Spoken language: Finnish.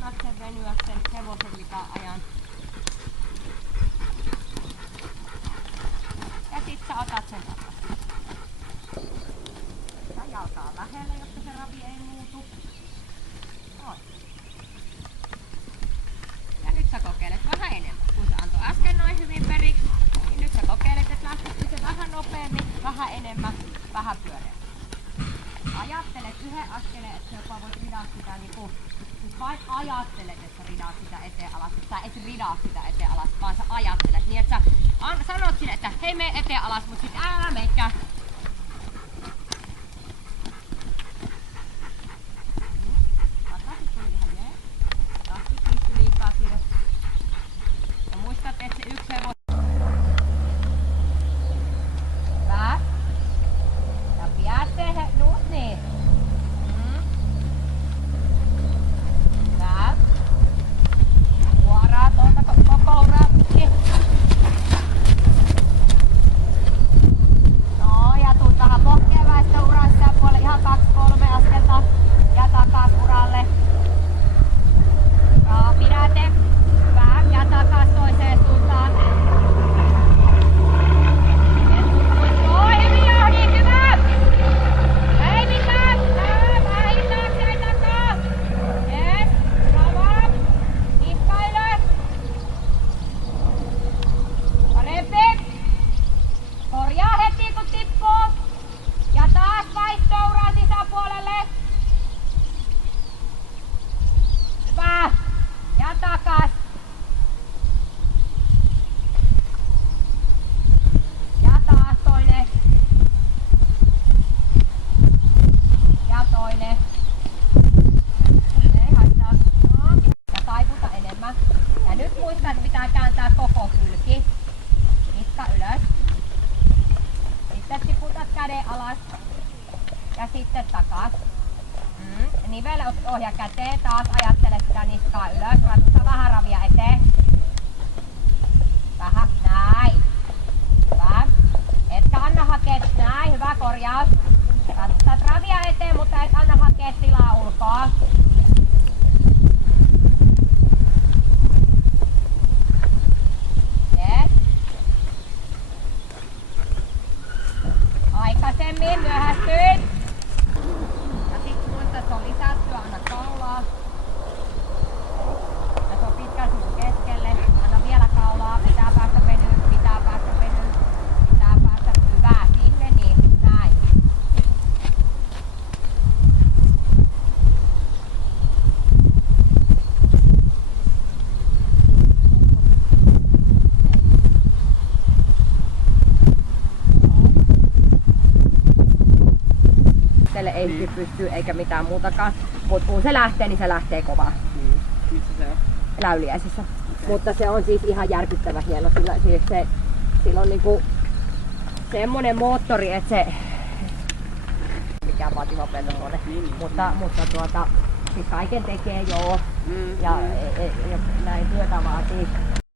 annat sen venyä sen hevosen mitä ajan. Ja sit sä otat sen takaisin. Ja jalkaa lähelle, jotta se ravi ei muutu. Noin. Ja nyt sä kokeilet vähän enemmän. Kun se antoi äsken noin hyvin periksi, niin nyt sä kokeilet, että lähtisikö se vähän nopeammin, vähän enemmän, vähän pyöreämmin. Ajattelet yhden askeleen, että jopa voit ridaa sitä niinku, siis vain ajattelet, että sä ridaat sitä eteen alas. Sä et ridaa sitä eteen alas, vaan sä ajattelet niin, että sä sanot sille, että hei mene eteen alas, mut sit älä meikää. Takaisin tuli ihan jee. Tahti kiistyi liikaa siinä. Ja muistat, että se yksi hevonen. Hyvä. Ja piäsee just niin. Hyvä. Suoraa tuolta koko uraa pitkin. No ja tuut vähän pohkeen väistä uraa sisäpuolelle ihan 2-3 askelta. Ja takas uralle. Pidäte. Hyvä. Ja takas toiseen suuntaan. Ohja käteen, taas ajattele sitä niskaa ylös, ratsa vähän ravia eteen. Vähän, näin. Hyvä. Etkä anna hakea, näin, hyvä korjaus. Ratsat ravia eteen, mutta et anna hakea tilaa ulkoa. Yes. Aikaisemmin myöhästyit. Se on lisättyä, anna kaulaa. Ja se on pitkä sinun keskelle. Anna vielä kaulaa. Pitää päästä venyyn, pitää päästä venyyn. Pitää päästä hyvää. Sinne niin. Näin. Ei pysty eikä mitään muutakaan, mutta kun se lähtee, niin se lähtee kovaa. Missä se on? Läyliäisissä. Okay. Mutta se on siis ihan järkyttävä hieno, sillä on niinku semmonen moottori, että se mikään vaativa peltohuone, mutta siis kaiken tekee joo ja näin työtä vaatii.